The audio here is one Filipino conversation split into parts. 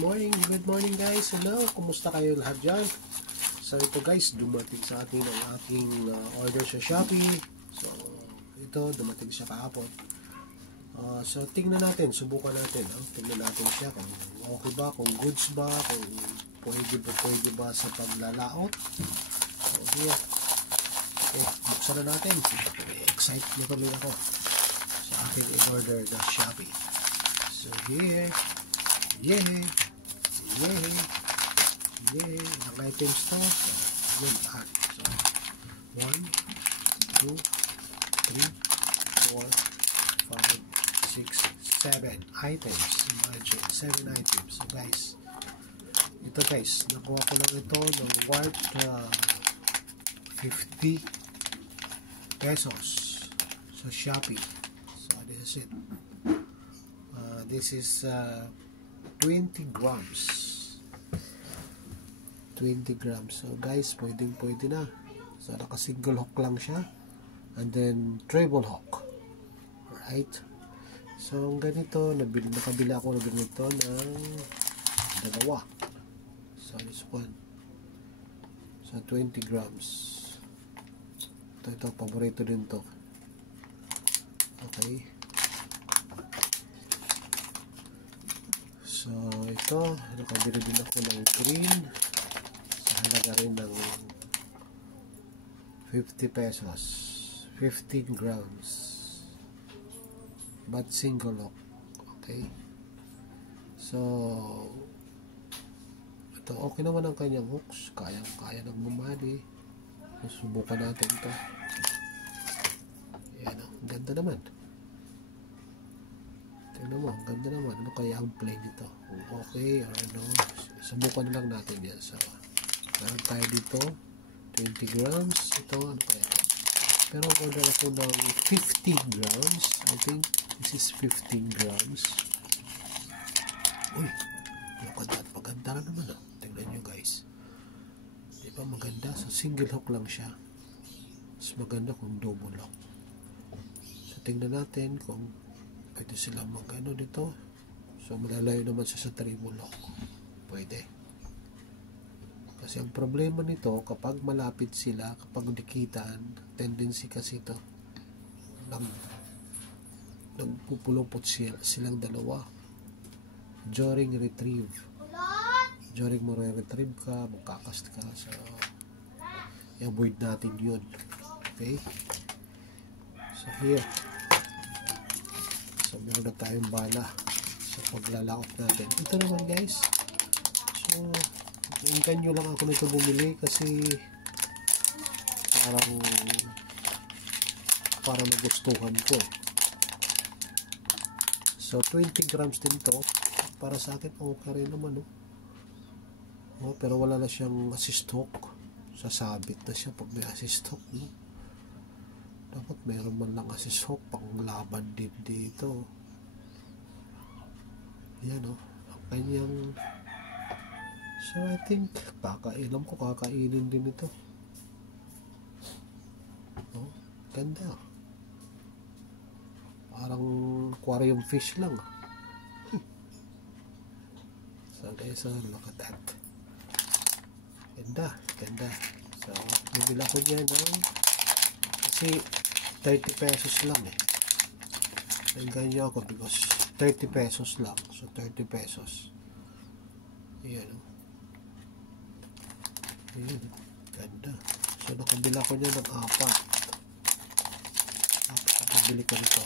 Good morning guys. Hello, kumusta kayo lahat dyan? So ito guys, dumating sa atin ang aking order sa Shopee. So ito, dumating siya kahapon. So tingnan natin, subukan natin. Tingnan natin siya kung okay ba, kung goods ba, kung pwede ba sa paglalaot. So here, okay, buksan na natin. Excited na tuloy ako sa aking in-order na Shopee. So here, yay! Ilang items to. So, yun lahat. So, 1, 2, 3, 4, 5, 6, 7 items. Imagine, 7 items. So guys, ito guys, nakuha ko lang ito ng worth 50 pesos sa Shopee. So this is it. This is 20 grams. 20 grams. So guys, pwede na. So naka single hook lang siya. And then treble hook. Alright. So ang ganito, nakabila ako ng ganito ng dalawa. So this one. So 20 grams. Ito, paborito din to. Okay. So ito, nakabili din ako ng green. Halaga rin ng 50 pesos, 15 grams, but single lock. Okay, so ito okay naman ang kanyang hooks, kaya ng bumali. Subukan natin ito. Yan, ang ganda naman. Tingnan mo, ang ganda naman. Ano kaya ang play nito? Okay or ano? Subukan lang natin yan. So meron tayo dito 20 grams. Ito ano kaya, pero order ako ng 15 grams. I think this is 15 grams. Uy, maganda na naman. Tingnan nyo guys, di ba maganda? So single hook lang siya. Mas maganda kung double hook. So tingnan natin kung pwede silang magano dito. So malalayo naman siya sa triple hook. Pwede. Kasi ang problema nito, kapag malapit sila, kapag dikitan, tendency kasi ito, nagpupulupot silang dalawa during retrieve. During mo retrieve ka, magkakast ka, so i-avoid natin yun. Okay? So here, so meron na tayong bala sa paglalaot natin. Ito naman guys, so inkan nyo lang ako nito bumili kasi parang nagustuhan ko. So 20 grams din to. Para sa akin okay rin naman, pero wala na siyang assist hook. Sasabit na siya pag may assist hook, dapat meron man lang assist hook pang laban din dito. Yan ang kanyang. So I think kakainin din ito. Ganda. Parang aquarium fish lang. So guys, look at that. Ganda. So bumili ko dyan kasi 30 pesos lang ganyan ako because 30 pesos lang. So 30 pesos. Ayan ganda. So nakabila ko niya ng 4. Nakabili ko nito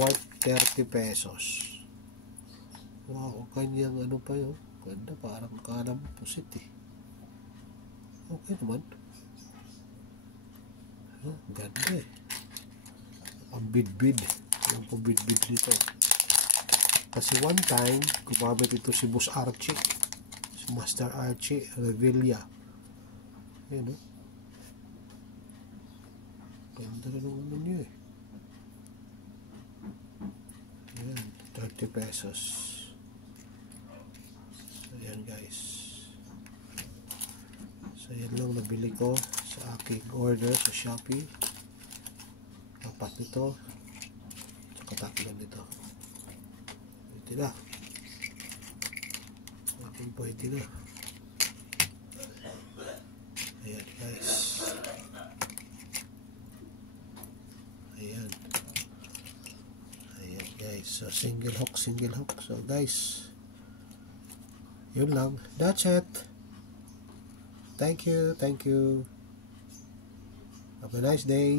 worth 30 pesos. Wow, kanyang ano pa yun, ganda, parang kanang pusit okay naman. Ganda ang bidbid, yung pabidbid nito kasi one time gumamit ito si Boss Archie, Master Archie Revilla. Ayan ganda na naman niya Ayan, 30 pesos. So ayan guys, so yan lang nabili ko sa aking order sa Shopee. 4 nito tsaka 3 nito. Ito na. pwede na. Ayan guys. Ayan. Ayan guys. So single hook. So guys, yun lang. That's it. Thank you. Have a nice day.